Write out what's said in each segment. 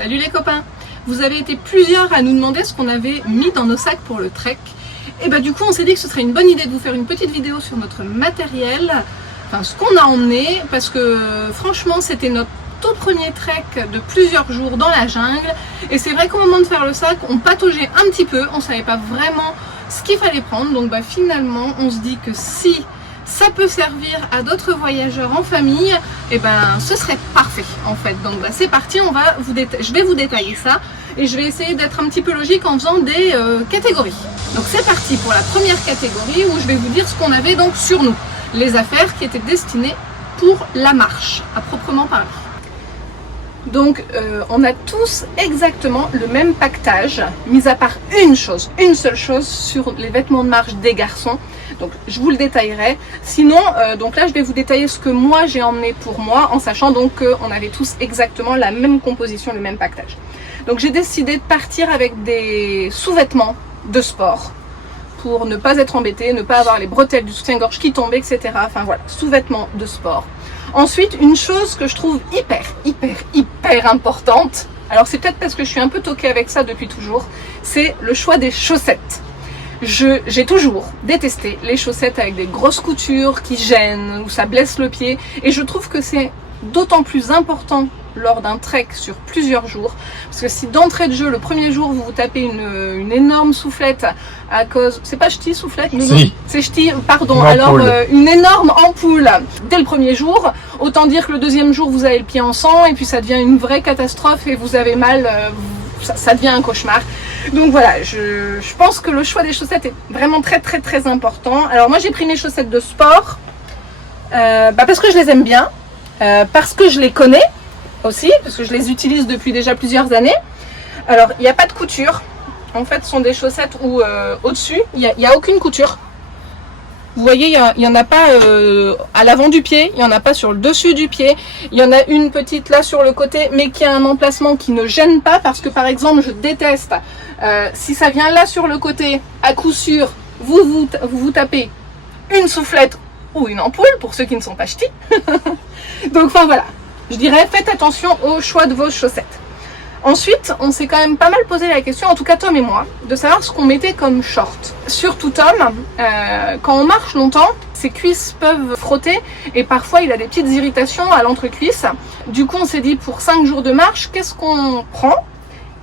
Salut les copains! Vous avez été plusieurs à nous demander ce qu'on avait mis dans nos sacs pour le trek. Et bah du coup on s'est dit que ce serait une bonne idée de vous faire une petite vidéo sur notre matériel, enfin ce qu'on a emmené, parce que franchement c'était notre tout premier trek de plusieurs jours dans la jungle. Et c'est vrai qu'au moment de faire le sac, on pataugeait un petit peu, on savait pas vraiment ce qu'il fallait prendre. Donc bah finalement on se dit que si ça peut servir à d'autres voyageurs en famille, et ben ce serait parfait en fait. Donc bah, c'est parti, je vais vous détailler ça et je vais essayer d'être un petit peu logique en faisant des catégories. Donc c'est parti pour la première catégorie où je vais vous dire ce qu'on avait donc sur nous, les affaires qui étaient destinées pour la marche à proprement parler. Donc on a tous exactement le même pactage, mis à part une seule chose sur les vêtements de marche des garçons. Donc je vous le détaillerai. Sinon, donc là je vais vous détailler ce que moi j'ai emmené pour moi, en sachant donc qu'on avait tous exactement la même composition, le même pactage. Donc j'ai décidé de partir avec des sous-vêtements de sport pour ne pas être embêté, ne pas avoir les bretelles du soutien-gorge qui tombaient, etc. Enfin voilà, sous-vêtements de sport. Ensuite, une chose que je trouve hyper importante, alors c'est peut-être parce que je suis un peu toquée avec ça depuis toujours, c'est le choix des chaussettes. J'ai toujours détesté les chaussettes avec des grosses coutures qui gênent, où ça blesse le pied, et je trouve que c'est d'autant plus important lors d'un trek sur plusieurs jours, parce que si d'entrée de jeu, le premier jour, vous vous tapez une énorme soufflette à cause... C'est pas ch'ti soufflette? Non, si. C'est ch'ti, pardon. Alors, une énorme ampoule dès le premier jour, autant dire que le deuxième jour, vous avez le pied en sang, et puis ça devient une vraie catastrophe, et vous avez mal, ça devient un cauchemar. Donc voilà, je pense que le choix des chaussettes est vraiment très important. Alors moi, j'ai pris mes chaussettes de sport, parce que je les aime bien, parce que je les connais, aussi, parce que je les utilise depuis déjà plusieurs années. Alors, il n'y a pas de couture. En fait, ce sont des chaussettes où au-dessus, il n'y a aucune couture. Vous voyez, il n'y en a pas à l'avant du pied, il n'y en a pas sur le dessus du pied. Il y en a une petite là sur le côté, mais qui a un emplacement qui ne gêne pas, parce que par exemple, je déteste, si ça vient là sur le côté, à coup sûr, vous tapez une soufflette ou une ampoule, pour ceux qui ne sont pas ch'tis. Donc, enfin voilà. Je dirais, faites attention au choix de vos chaussettes. Ensuite, on s'est quand même pas mal posé la question, en tout cas Tom et moi, de savoir ce qu'on mettait comme short. Surtout Tom, quand on marche longtemps, ses cuisses peuvent frotter et parfois il a des petites irritations à l'entrecuisse. Du coup, on s'est dit, pour 5 jours de marche, qu'est-ce qu'on prend?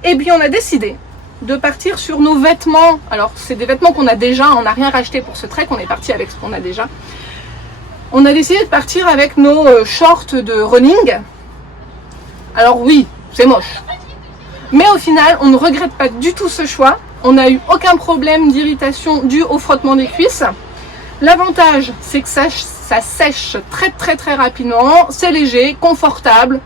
Et bien, on a décidé de partir sur nos vêtements. Alors, c'est des vêtements qu'on a déjà, on n'a rien racheté pour ce trek, on est parti avec ce qu'on a déjà. On a décidé de partir avec nos shorts de running. Alors oui, c'est moche. Mais au final, on ne regrette pas du tout ce choix. On n'a eu aucun problème d'irritation dû au frottement des cuisses. L'avantage, c'est que ça sèche très rapidement. C'est léger, confortable,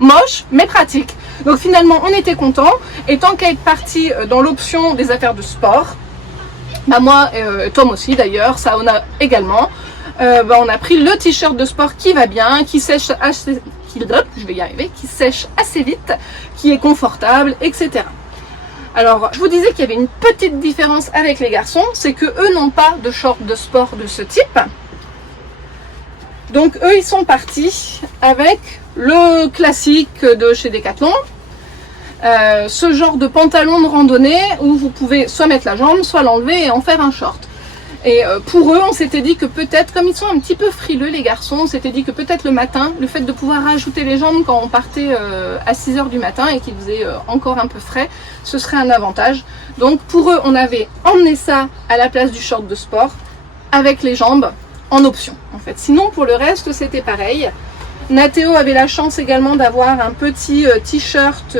moche, mais pratique. Donc finalement, on était contents. Et tant qu'à être parti dans l'option des affaires de sport, bah moi, Tom aussi d'ailleurs, ça on a également. On a pris le t-shirt de sport qui va bien, qui sèche assez, qui sèche assez vite, qui est confortable, etc. Alors, je vous disais qu'il y avait une petite différence avec les garçons, c'est que eux n'ont pas de short de sport de ce type. Donc eux, ils sont partis avec le classique de chez Decathlon, ce genre de pantalon de randonnée où vous pouvez soit mettre la jambe, soit l'enlever et en faire un short. Et pour eux, on s'était dit que peut-être, comme ils sont un petit peu frileux les garçons, on s'était dit que peut-être le matin, le fait de pouvoir rajouter les jambes quand on partait à 6 h du matin et qu'il faisait encore un peu frais, ce serait un avantage. Donc pour eux, on avait emmené ça à la place du short de sport avec les jambes en option en fait. Sinon pour le reste, c'était pareil. Nathéo avait la chance également d'avoir un petit t-shirt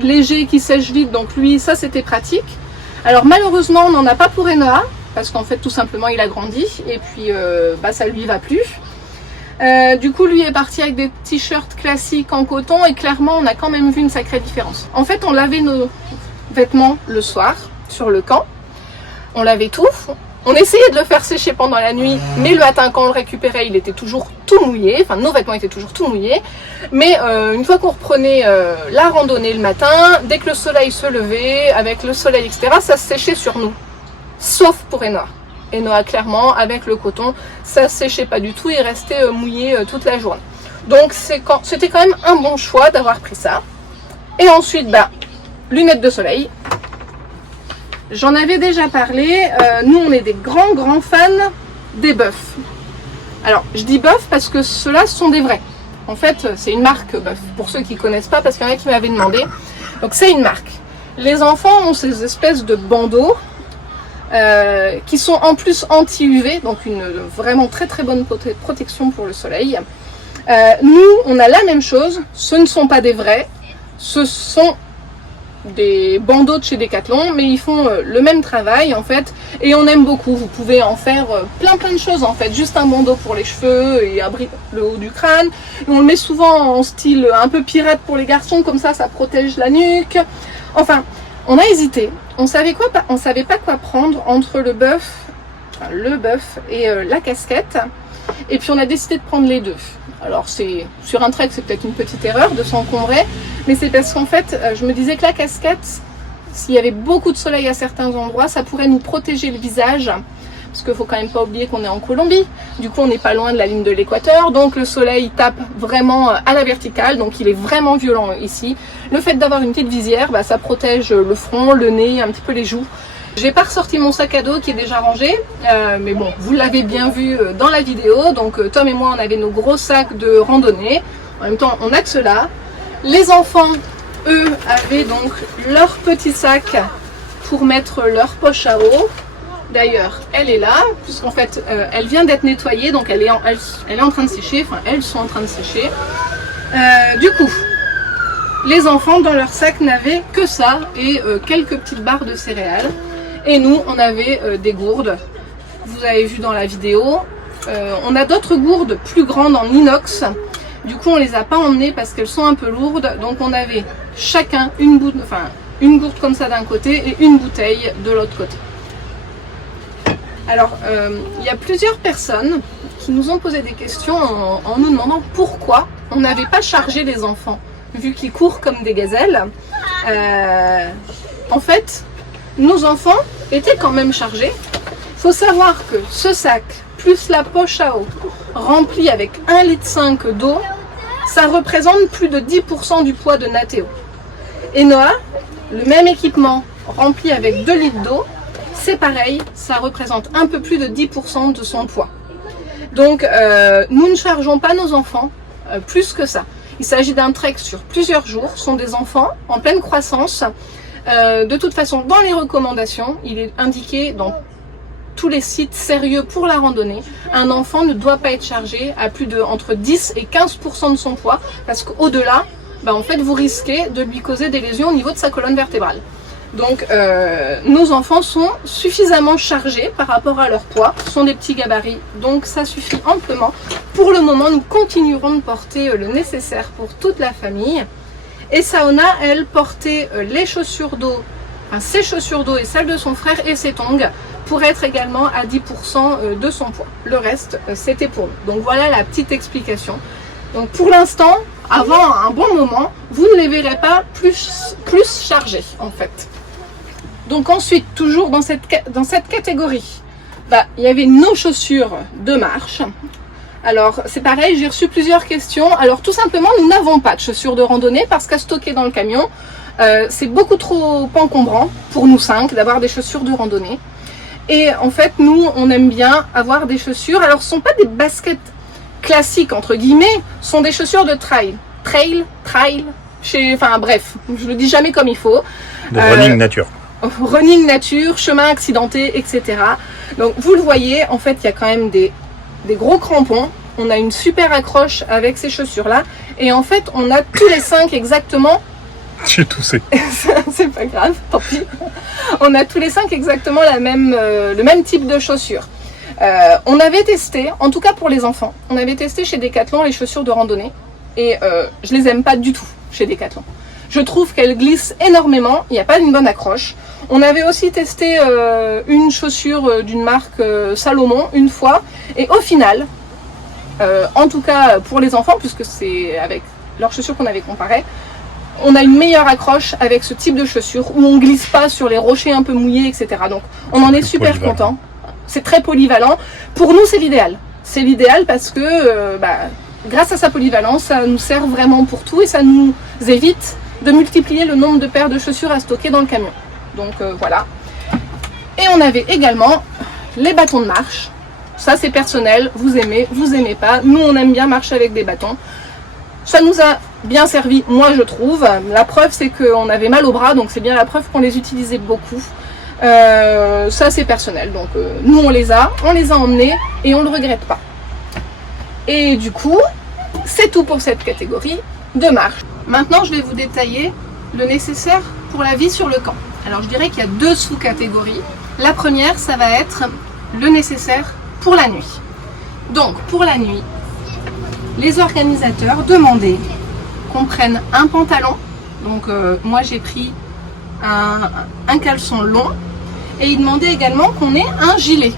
léger qui sèche vite, donc lui, ça c'était pratique. Alors malheureusement, on n'en a pas pour Enoa, parce qu'en fait tout simplement il a grandi et puis ça lui va plus. Du coup lui est parti avec des t-shirts classiques en coton et clairement on a quand même vu une sacrée différence. En fait on lavait nos vêtements le soir sur le camp, on lavait tout, on essayait de le faire sécher pendant la nuit, mais le matin quand on le récupérait il était toujours tout mouillé, enfin nos vêtements étaient toujours tout mouillés. Mais une fois qu'on reprenait la randonnée le matin, dès que le soleil se levait, avec le soleil etc, ça se séchait sur nous. Sauf pour Enoa. Enoa, clairement, avec le coton, ça ne séchait pas du tout, il restait mouillé toute la journée. Donc c'était quand même un bon choix d'avoir pris ça. Et ensuite, lunettes de soleil. J'en avais déjà parlé, nous on est des grands fans des Boeuf. Alors je dis Boeuf parce que ceux-là sont des vrais. En fait c'est une marque Boeuf, pour ceux qui ne connaissent pas, parce qu'il y en a qui m'avaient demandé. Donc c'est une marque. Les enfants ont ces espèces de bandeaux qui sont en plus anti-UV, donc une vraiment très bonne protection pour le soleil. Nous on a la même chose, ce ne sont pas des vrais, ce sont des bandeaux de chez Decathlon, mais ils font le même travail en fait, et on aime beaucoup. Vous pouvez en faire plein de choses en fait, juste un bandeau pour les cheveux et abrite le haut du crâne. On le met souvent en style un peu pirate pour les garçons, comme ça protège la nuque. Enfin, on a hésité, on savait pas quoi prendre entre le Boeuf et la casquette, et puis on a décidé de prendre les deux. Alors c'est sur un trek, c'est peut-être une petite erreur de s'encombrer, mais c'est parce qu'en fait je me disais que la casquette, s'il y avait beaucoup de soleil à certains endroits, ça pourrait nous protéger le visage, parce qu'il faut quand même pas oublier qu'on est en Colombie, du coup on n'est pas loin de la ligne de l'équateur, donc le soleil tape vraiment à la verticale, donc il est vraiment violent ici. Le fait d'avoir une petite visière, ça protège le front, le nez, un petit peu les joues. J'ai pas ressorti mon sac à dos qui est déjà rangé, mais bon, vous l'avez bien vu dans la vidéo. Donc Tom et moi, on avait nos gros sacs de randonnée. En même temps, on a que cela. Les enfants, eux, avaient donc leur petit sac pour mettre leur poche à eau. D'ailleurs, elle est là, puisqu'en fait, elle vient d'être nettoyée, donc elle est en train de sécher. Enfin, elles sont en train de sécher. Du coup, les enfants, dans leur sac, n'avaient que ça et quelques petites barres de céréales. Et nous, on avait des gourdes, vous avez vu dans la vidéo. On a d'autres gourdes plus grandes en inox. Du coup, on les a pas emmenées parce qu'elles sont un peu lourdes. Donc, on avait chacun une gourde comme ça d'un côté et une bouteille de l'autre côté. Alors, il y a plusieurs personnes qui nous ont posé des questions en nous demandant pourquoi on n'avait pas chargé les enfants, vu qu'ils courent comme des gazelles. En fait, nos enfants étaient quand même chargés. Il faut savoir que ce sac, plus la poche à eau, remplie avec 1,5 litre d'eau, ça représente plus de 10% du poids de Nathéo. Et Noah, le même équipement rempli avec 2 litres d'eau, c'est pareil, ça représente un peu plus de 10% de son poids. Donc, nous ne chargeons pas nos enfants plus que ça. Il s'agit d'un trek sur plusieurs jours, ce sont des enfants en pleine croissance. De toute façon, dans les recommandations, il est indiqué dans tous les sites sérieux pour la randonnée, un enfant ne doit pas être chargé à plus de entre 10 et 15% de son poids, parce qu'au-delà, en fait, vous risquez de lui causer des lésions au niveau de sa colonne vertébrale. Donc, nos enfants sont suffisamment chargés par rapport à leur poids, ce sont des petits gabarits, donc ça suffit amplement. Pour le moment, nous continuerons de porter le nécessaire pour toute la famille. Et Saona, elle, portait les chaussures d'eau, ses chaussures d'eau et celles de son frère et ses tongs pour être également à 10% de son poids. Le reste, c'était pour nous. Donc voilà la petite explication. Donc pour l'instant, avant un bon moment, vous ne les verrez pas plus chargés en fait. Donc ensuite, toujours dans cette catégorie, il y avait nos chaussures de marche. Alors c'est pareil, j'ai reçu plusieurs questions. Alors tout simplement, nous n'avons pas de chaussures de randonnée parce qu'à stocker dans le camion, c'est beaucoup trop encombrant pour nous 5 d'avoir des chaussures de randonnée. Et en fait, nous, on aime bien avoir des chaussures. Alors ce ne sont pas des baskets classiques, entre guillemets, ce sont des chaussures de trail, enfin bref, je le dis jamais comme il faut. De running nature. Running nature, chemin accidenté, etc. Donc vous le voyez, en fait, il y a quand même des gros crampons. On a une super accroche avec ces chaussures-là. Et en fait, on a tous les 5 exactement. J'ai toussé. C'est pas grave, tant pis. On a tous les 5 exactement le même type de chaussures. On avait testé, en tout cas pour les enfants, on avait testé chez Decathlon les chaussures de randonnée. Et je les aime pas du tout chez Decathlon. Je trouve qu'elles glissent énormément, il n'y a pas une bonne accroche. On avait aussi testé une chaussure d'une marque Salomon une fois. Et au final, en tout cas pour les enfants, puisque c'est avec leurs chaussures qu'on avait comparé, on a une meilleure accroche avec ce type de chaussures où on ne glisse pas sur les rochers un peu mouillés, etc. Donc on en est super content. C'est très polyvalent. Pour nous, c'est l'idéal. C'est l'idéal parce que grâce à sa polyvalence, ça nous sert vraiment pour tout et ça nous évite de multiplier le nombre de paires de chaussures à stocker dans le camion. Donc voilà. Et on avait également les bâtons de marche. Ça c'est personnel, vous aimez pas. Nous on aime bien marcher avec des bâtons. Ça nous a bien servi, moi je trouve. La preuve c'est qu'on avait mal au bras, donc c'est bien la preuve qu'on les utilisait beaucoup. Ça c'est personnel, donc nous on les a emmenés et on ne le regrette pas. Et du coup, c'est tout pour cette catégorie de marche. Maintenant je vais vous détailler le nécessaire pour la vie sur le camp. Alors je dirais qu'il y a deux sous-catégories. La première, ça va être le nécessaire pour la nuit. Donc pour la nuit, les organisateurs demandaient qu'on prenne un pantalon. Donc moi j'ai pris un caleçon long et ils demandaient également qu'on ait un gilet.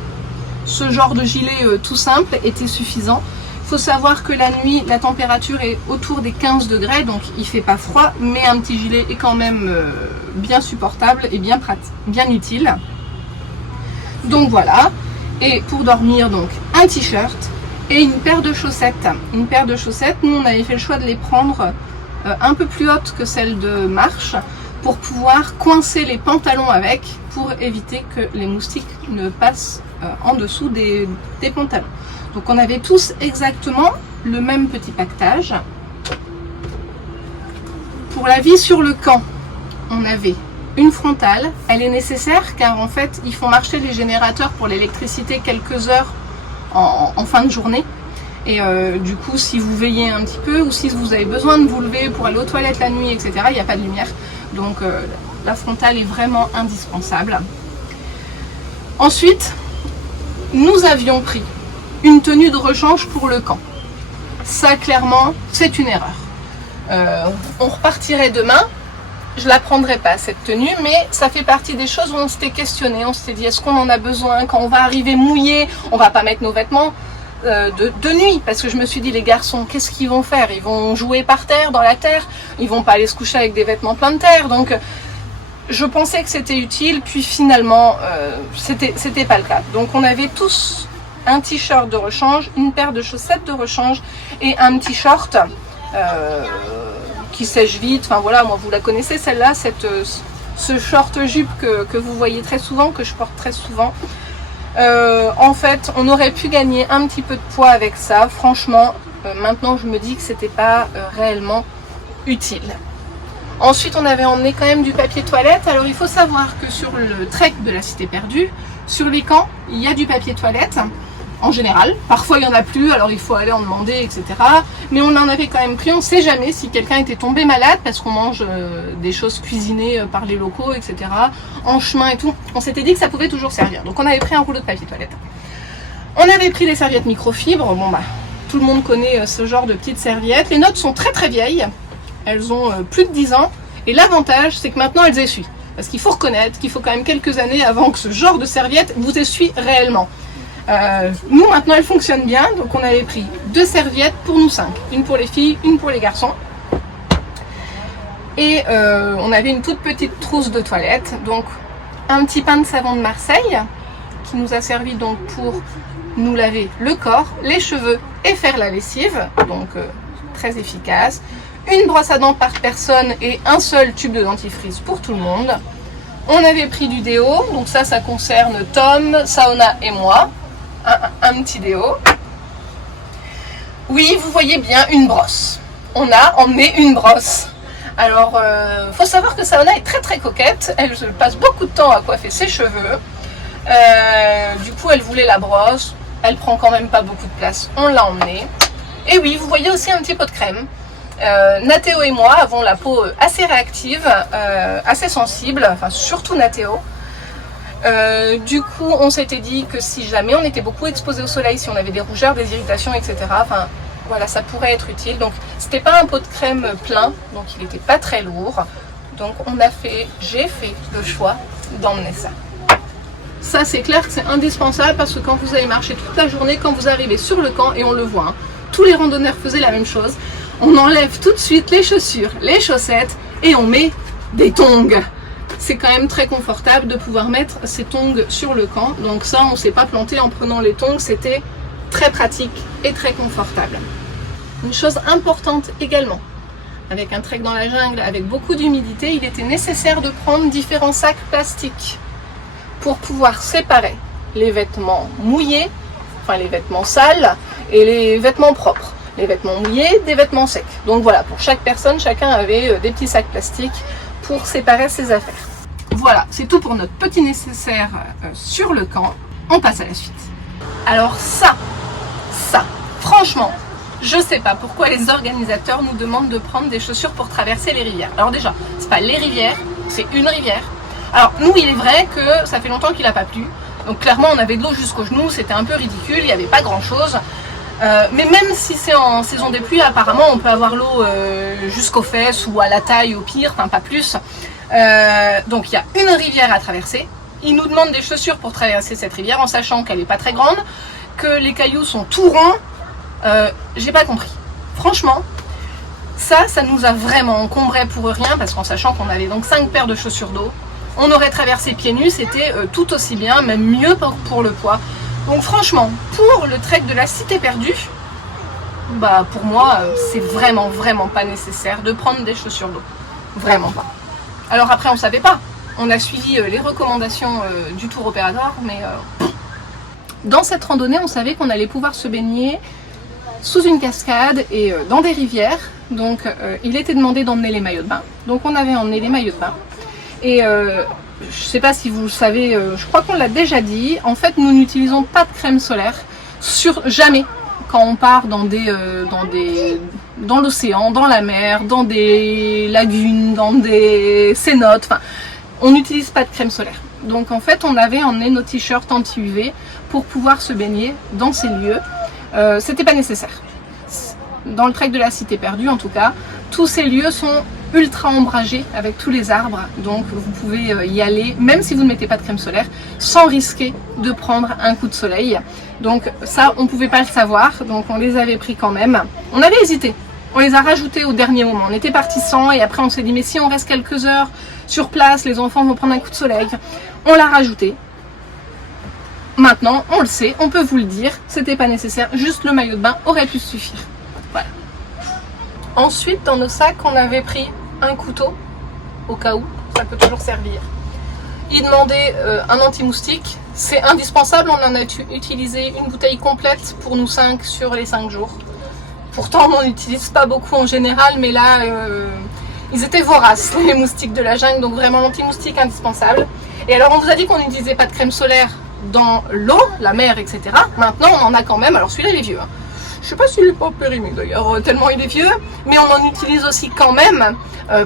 Ce genre de gilet tout simple était suffisant. Il faut savoir que la nuit, la température est autour des 15 degrés, donc il ne fait pas froid, mais un petit gilet est quand même bien supportable et bien pratique, bien utile. Donc voilà. Et pour dormir, donc un t-shirt et une paire de chaussettes. Une paire de chaussettes, nous on avait fait le choix de les prendre un peu plus hautes que celles de marche pour pouvoir coincer les pantalons avec, pour éviter que les moustiques ne passent en dessous des pantalons. Donc on avait tous exactement le même petit paquetage. Pour la vie sur le camp, on avait une frontale. Elle est nécessaire car en fait ils font marcher les générateurs pour l'électricité quelques heures en fin de journée. Et du coup si vous veillez un petit peu ou si vous avez besoin de vous lever pour aller aux toilettes la nuit, etc., il n'y a pas de lumière. Donc la frontale est vraiment indispensable. Ensuite, nous avions pris une tenue de rechange pour le camp. Ça, clairement, c'est une erreur. On repartirait demain, je la prendrai pas cette tenue, mais ça fait partie des choses où on s'était questionné, on s'était dit est-ce qu'on en a besoin quand on va arriver mouillé, on va pas mettre nos vêtements de nuit, parce que je me suis dit les garçons, qu'est-ce qu'ils vont faire? Ils vont jouer par terre, dans la terre, ils vont pas aller se coucher avec des vêtements pleins de terre, donc je pensais que c'était utile, puis finalement c'était pas le cas. Donc on avait tous un t-shirt de rechange, une paire de chaussettes de rechange et un petit short qui sèche vite. Enfin voilà, moi vous la connaissez celle-là, ce short jupe que vous voyez très souvent, que je porte très souvent. En fait, on aurait pu gagner un petit peu de poids avec ça. Franchement, maintenant je me dis que c'était pas réellement utile. Ensuite, on avait emmené quand même du papier toilette. Alors il faut savoir que sur le trek de la Cité Perdue, sur les camps, il y a du papier toilette. En général, parfois il n'y en a plus, alors il faut aller en demander, etc. Mais on en avait quand même pris, on ne sait jamais si quelqu'un était tombé malade parce qu'on mange des choses cuisinées par les locaux, etc. En chemin et tout. On s'était dit que ça pouvait toujours servir. Donc on avait pris un rouleau de papier toilette. On avait pris des serviettes microfibres. Bon bah, tout le monde connaît ce genre de petites serviettes. Les nôtres sont très très vieilles. Elles ont plus de 10 ans. Et l'avantage, c'est que maintenant elles essuient. Parce qu'il faut reconnaître qu'il faut quand même quelques années avant que ce genre de serviette vous essuie réellement. Nous maintenant elles fonctionnent bien, donc on avait pris 2 serviettes pour nous 5, une pour les filles, une pour les garçons, et on avait une toute petite trousse de toilette, donc un petit pain de savon de Marseille qui nous a servi donc pour nous laver le corps, les cheveux et faire la lessive, donc très efficace, une brosse à dents par personne et un seul tube de dentifrice pour tout le monde. On avait pris du déo, donc ça concerne Tom, Saona et moi. Un petit déo. Oui, vous voyez bien une brosse. On a emmené une brosse. Alors, faut savoir que Saona est très très coquette. Elle passe beaucoup de temps à coiffer ses cheveux. Du coup, elle voulait la brosse. Elle prend quand même pas beaucoup de place. On l'a emmenée. Et oui, vous voyez aussi un petit pot de crème. Nathéo et moi avons la peau assez réactive, assez sensible, enfin surtout Nathéo. Du coup, on s'était dit que si jamais on était beaucoup exposé au soleil, si on avait des rougeurs, des irritations, etc., enfin voilà, ça pourrait être utile. Donc, c'était pas un pot de crème plein, donc il n'était pas très lourd. Donc, j'ai fait le choix d'emmener ça. Ça, c'est clair que c'est indispensable parce que quand vous allez marcher toute la journée, quand vous arrivez sur le camp, et on le voit, hein, tous les randonneurs faisaient la même chose, on enlève tout de suite les chaussures, les chaussettes et on met des tongs. C'est quand même très confortable de pouvoir mettre ces tongs sur le camp. Donc ça, on ne s'est pas planté en prenant les tongs, c'était très pratique et très confortable. Une chose importante également, avec un trek dans la jungle, avec beaucoup d'humidité, il était nécessaire de prendre différents sacs plastiques pour pouvoir séparer les vêtements mouillés, enfin les vêtements sales et les vêtements propres. Les vêtements mouillés, des vêtements secs. Donc voilà, pour chaque personne, chacun avait des petits sacs plastiques pour séparer ses affaires. Voilà, c'est tout pour notre petit nécessaire sur le camp. On passe à la suite. Alors ça, franchement, je sais pas pourquoi les organisateurs nous demandent de prendre des chaussures pour traverser les rivières. Alors déjà, c'est pas les rivières, c'est une rivière. Alors nous, il est vrai que ça fait longtemps qu'il n'a pas plu. Donc clairement, on avait de l'eau jusqu'aux genoux, c'était un peu ridicule, il n'y avait pas grand-chose. Mais même si c'est en saison des pluies, apparemment, on peut avoir l'eau jusqu'aux fesses ou à la taille au pire, enfin pas plus. Donc il y a une rivière à traverser. Ils nous demandent des chaussures pour traverser cette rivière en sachant qu'elle n'est pas très grande, que les cailloux sont tout ronds. J'ai pas compris. Franchement, ça nous a vraiment encombré pour rien parce qu'en sachant qu'on avait donc 5 paires de chaussures d'eau, on aurait traversé pieds nus, c'était tout aussi bien, même mieux pour le poids. Donc franchement, pour le trek de la Cité Perdue, bah pour moi, c'est vraiment pas nécessaire de prendre des chaussures d'eau. Vraiment pas. Alors après, on savait pas. On a suivi les recommandations du tour opérateur, mais dans cette randonnée, on savait qu'on allait pouvoir se baigner sous une cascade et dans des rivières. Donc il était demandé d'emmener les maillots de bain. Donc on avait emmené les maillots de bain. Et je ne sais pas si vous le savez, je crois qu'on l'a déjà dit, en fait nous n'utilisons pas de crème solaire, jamais quand on part dans l'océan, dans la mer, dans des lagunes, dans des cénotes, enfin on n'utilise pas de crème solaire. Donc en fait on avait emmené nos t-shirts anti-UV pour pouvoir se baigner dans ces lieux. C'était pas nécessaire. Dans le trek de la Cité Perdue en tout cas, tous ces lieux sont ultra ombragés avec tous les arbres, donc vous pouvez y aller même si vous ne mettez pas de crème solaire sans risquer de prendre un coup de soleil. Donc ça on pouvait pas le savoir, donc on les avait pris quand même. On avait hésité, on les a rajoutés au dernier moment, on était partis sans et après on s'est dit mais si on reste quelques heures sur place, les enfants vont prendre un coup de soleil. On l'a rajouté. Maintenant on le sait, on peut vous le dire, c'était pas nécessaire, juste le maillot de bain aurait pu suffire. Voilà. Ensuite dans nos sacs on avait pris un couteau au cas où, ça peut toujours servir. Il demandait un anti-moustique, c'est indispensable, on en a utilisé une bouteille complète pour nous 5 sur les 5 jours. Pourtant on n'en utilise pas beaucoup en général, mais là ils étaient voraces les moustiques de la jungle, donc vraiment l'anti-moustique indispensable. Et alors on vous a dit qu'on n'utilisait pas de crème solaire dans l'eau, la mer, etc. Maintenant on en a quand même, alors celui-là il est vieux. Je sais pas s'il est pas périmé d'ailleurs, tellement il est vieux, mais on en utilise aussi quand même,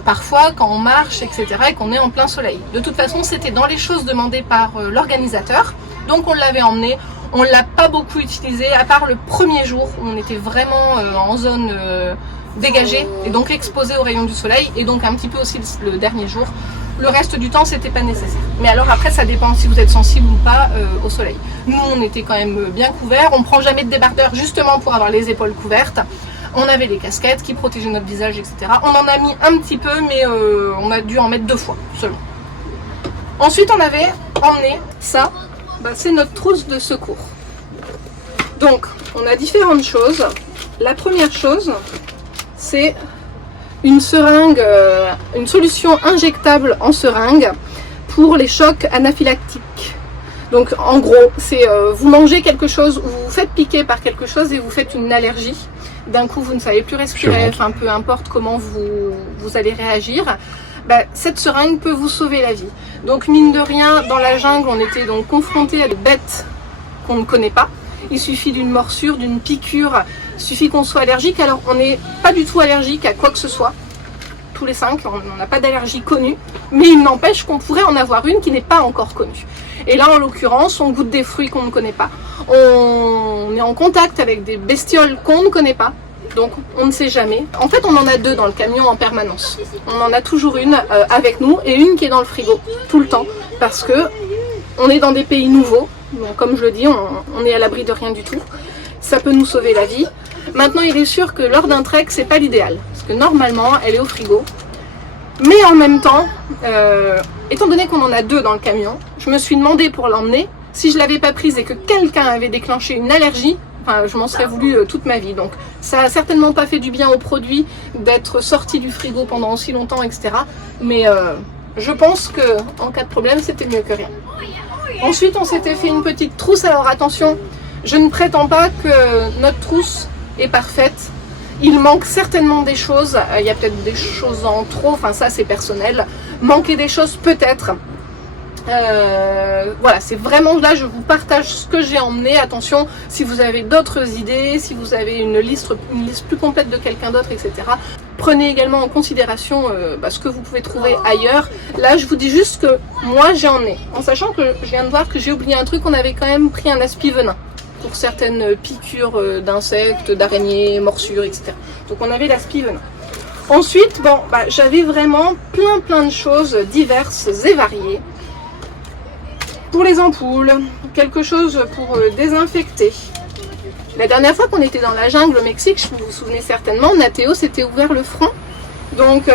parfois quand on marche, etc. et qu'on est en plein soleil. De toute façon, c'était dans les choses demandées par l'organisateur, donc on l'avait emmené. On ne l'a pas beaucoup utilisé, à part le premier jour où on était vraiment en zone dégagée et donc exposé aux rayons du soleil, et donc un petit peu aussi le dernier jour. Le reste du temps, c'était pas nécessaire. Mais alors après, ça dépend si vous êtes sensible ou pas au soleil. Nous, on était quand même bien couverts. On prend jamais de débardeur justement pour avoir les épaules couvertes. On avait les casquettes qui protégeaient notre visage, etc. On en a mis un petit peu, mais on a dû en mettre 2 fois seulement. Ensuite, on avait emmené ça. Bah, c'est notre trousse de secours. Donc, on a différentes choses. La première chose, c'est une seringue, une solution injectable en seringue pour les chocs anaphylactiques. Donc en gros, c'est vous mangez quelque chose ou vous vous faites piquer par quelque chose et vous faites une allergie. D'un coup, vous ne savez plus respirer, enfin peu importe comment vous allez réagir. Bah, cette seringue peut vous sauver la vie. Donc mine de rien, dans la jungle, on était donc confronté à des bêtes qu'on ne connaît pas. Il suffit d'une morsure, d'une piqûre, il suffit qu'on soit allergique. Alors on n'est pas du tout allergique à quoi que ce soit. Tous les 5, on n'a pas d'allergie connue, mais il n'empêche qu'on pourrait en avoir une qui n'est pas encore connue. Et là, en l'occurrence, on goûte des fruits qu'on ne connaît pas. On est en contact avec des bestioles qu'on ne connaît pas. Donc on ne sait jamais. En fait, on en a 2 dans le camion en permanence. On en a toujours une avec nous et une qui est dans le frigo tout le temps, parce que on est dans des pays nouveaux. Donc, comme je le dis, on est à l'abri de rien du tout. Ça peut nous sauver la vie. Maintenant, il est sûr que lors d'un trek, c'est pas l'idéal, parce que normalement, elle est au frigo. Mais en même temps, étant donné qu'on en a 2 dans le camion, je me suis demandé pour l'emmener, si je l'avais pas prise et que quelqu'un avait déclenché une allergie, Enfin, je m'en serais voulu toute ma vie. Donc ça a certainement pas fait du bien au produit d'être sorti du frigo pendant aussi longtemps, etc. Mais je pense que en cas de problème, c'était mieux que rien. Ensuite, on s'était fait une petite trousse. Alors attention, je ne prétends pas que notre trousse est parfaite. Il manque certainement des choses. Il y a peut-être des choses en trop. Enfin, ça, c'est personnel. Manquer des choses, peut-être. Voilà, c'est vraiment là, je vous partage ce que j'ai emmené. Attention, si vous avez d'autres idées, si vous avez une liste plus complète de quelqu'un d'autre, etc. Prenez également en considération ce que vous pouvez trouver ailleurs. Là, je vous dis juste que moi, j'ai emmené. En sachant que je viens de voir que j'ai oublié un truc, on avait quand même pris un aspi-venin pour certaines piqûres d'insectes, d'araignées, morsures, etc. Donc on avait l'aspi-venin. Ensuite, bon, j'avais vraiment plein de choses diverses et variées. Pour les ampoules, quelque chose pour désinfecter. La dernière fois qu'on était dans la jungle au Mexique, vous vous souvenez certainement, Nathéo s'était ouvert le front. Donc,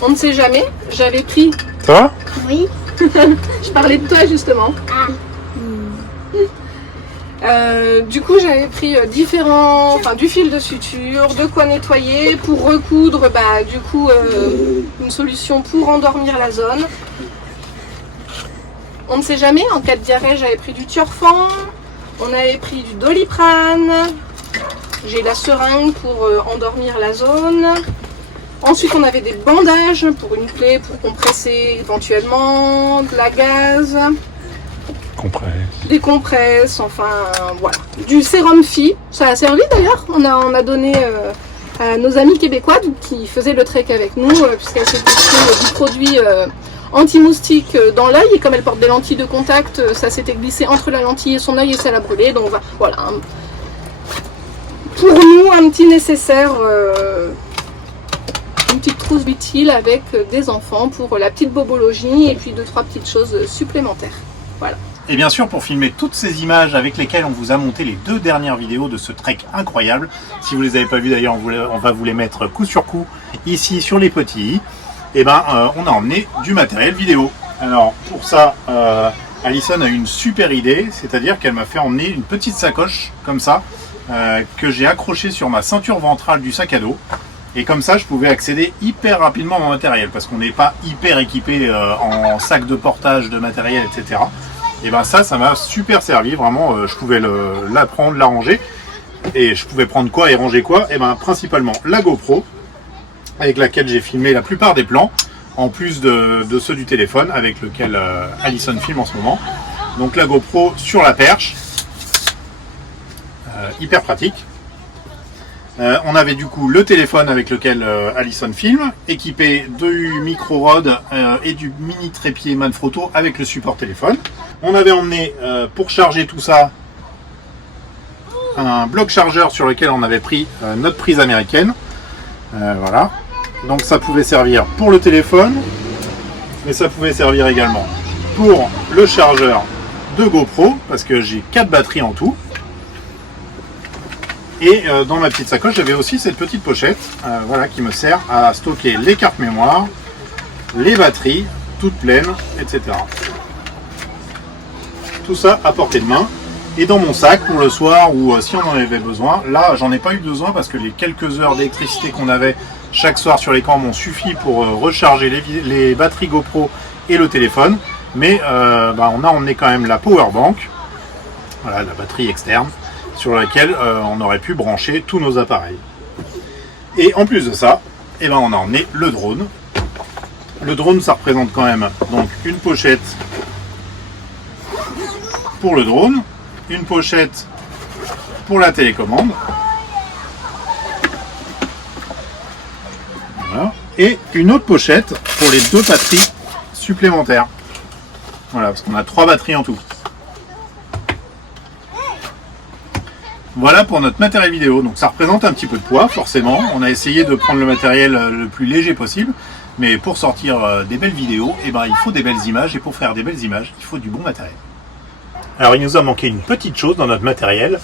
on ne sait jamais. J'avais pris... Ça va? Oui. Je parlais de toi justement. Ah. Du coup, j'avais pris du fil de suture, de quoi nettoyer, pour recoudre, une solution pour endormir la zone. On ne sait jamais, en cas de diarrhée, j'avais pris du Tiorfan, on avait pris du Doliprane, j'ai la seringue pour endormir la zone. Ensuite, on avait des bandages pour une plaie, pour compresser éventuellement, de la gaze. Des compresses, enfin voilà. Du sérum Phi, ça a servi d'ailleurs. On a donné à nos amis québécois qui faisaient le trek avec nous, puisqu'elle s'était pris du produit anti-moustique dans l'œil. Et comme elle porte des lentilles de contact, ça s'était glissé entre la lentille et son œil et ça l'a brûlé. Donc voilà. Pour nous, un petit nécessaire, une petite trousse utile avec des enfants pour la petite bobologie et puis 2-3 petites choses supplémentaires. Voilà. Et bien sûr, pour filmer toutes ces images avec lesquelles on vous a monté les 2 dernières vidéos de ce trek incroyable, si vous ne les avez pas vues d'ailleurs, on va vous les mettre coup sur coup ici sur les petits i, et on a emmené du matériel vidéo. Alors pour ça, Alison a eu une super idée, c'est-à-dire qu'elle m'a fait emmener une petite sacoche comme ça, que j'ai accrochée sur ma ceinture ventrale du sac à dos. Et comme ça, je pouvais accéder hyper rapidement à mon matériel, parce qu'on n'est pas hyper équipé en sac de portage de matériel, etc. Et ça m'a super servi, vraiment, je pouvais la prendre, la ranger, et je pouvais prendre quoi et ranger quoi. Et principalement la GoPro, avec laquelle j'ai filmé la plupart des plans, en plus de ceux du téléphone, avec lequel Alison filme en ce moment. Donc la GoPro sur la perche, hyper pratique. On avait du coup le téléphone avec lequel Alison filme, équipé du micro Rode et du mini trépied Manfrotto avec le support téléphone. On avait emmené pour charger tout ça un bloc chargeur sur lequel on avait pris notre prise américaine. Voilà. Donc ça pouvait servir pour le téléphone, mais ça pouvait servir également pour le chargeur de GoPro, parce que j'ai 4 batteries en tout. Et dans ma petite sacoche, j'avais aussi cette petite pochette qui me sert à stocker les cartes mémoire, les batteries, toutes pleines, etc. Tout ça à portée de main. Et dans mon sac pour le soir ou si on en avait besoin. Là, j'en ai pas eu besoin parce que les quelques heures d'électricité qu'on avait chaque soir sur les camps m'ont suffi pour recharger les batteries GoPro et le téléphone. Mais on a emmené quand même la power bank, voilà, la batterie externe, sur laquelle on aurait pu brancher tous nos appareils. Et en plus de ça, on a emmené le drone. Le drone, ça représente quand même donc une pochette pour le drone, une pochette pour la télécommande, voilà, et une autre pochette pour les 2 batteries supplémentaires. Voilà, parce qu'on a 3 batteries en tout. Voilà pour notre matériel vidéo. Donc ça représente un petit peu de poids, forcément. On a essayé de prendre le matériel le plus léger possible, mais pour sortir des belles vidéos, il faut des belles images, et pour faire des belles images, il faut du bon matériel. Alors il nous a manqué une petite chose dans notre matériel,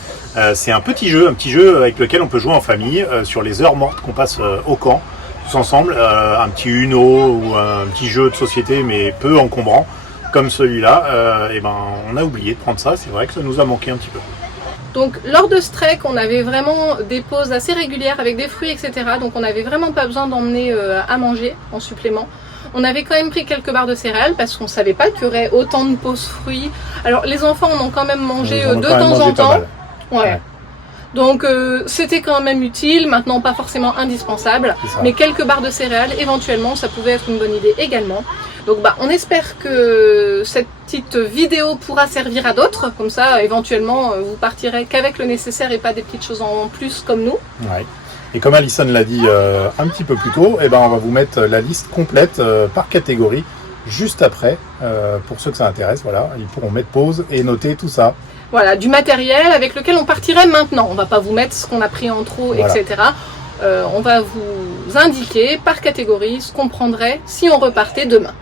c'est un petit jeu avec lequel on peut jouer en famille sur les heures mortes qu'on passe au camp, tous ensemble, un petit Uno ou un petit jeu de société mais peu encombrant comme celui-là, on a oublié de prendre ça, c'est vrai que ça nous a manqué un petit peu. Donc lors de ce trek, on avait vraiment des pauses assez régulières avec des fruits, etc. Donc on n'avait vraiment pas besoin d'emmener à manger en supplément. On avait quand même pris quelques barres de céréales parce qu'on ne savait pas qu'il y aurait autant de pauses fruits. Alors les enfants en ont quand même mangé de temps en temps. Ouais. Donc c'était quand même utile, maintenant pas forcément indispensable, mais quelques barres de céréales, éventuellement, ça pouvait être une bonne idée également. Donc on espère que cette petite vidéo pourra servir à d'autres, comme ça éventuellement vous partirez qu'avec le nécessaire et pas des petites choses en plus comme nous. Ouais. Et comme Alison l'a dit un petit peu plus tôt, on va vous mettre la liste complète par catégorie juste après, pour ceux que ça intéresse, voilà, ils pourront mettre pause et noter tout ça. Voilà, du matériel avec lequel on partirait maintenant. On ne va pas vous mettre ce qu'on a pris en trop, voilà. Etc. On va vous indiquer par catégorie ce qu'on prendrait si on repartait demain.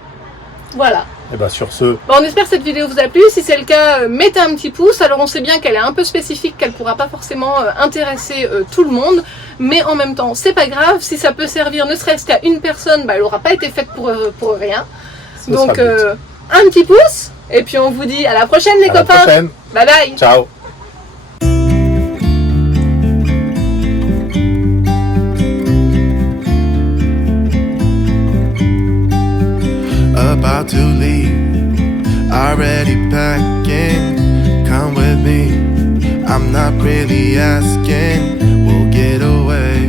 Voilà. Et sur ce... on espère que cette vidéo vous a plu. Si c'est le cas, mettez un petit pouce. Alors on sait bien qu'elle est un peu spécifique, qu'elle ne pourra pas forcément intéresser tout le monde. Mais en même temps, c'est pas grave. Si ça peut servir ne serait-ce qu'à une personne, elle n'aura pas été faite pour rien. Donc un petit pouce. Et puis on vous dit à la prochaine les copains. À la prochaine. Bye bye. Ciao. About to leave, already packing. Come with me, I'm not really asking. We'll get away.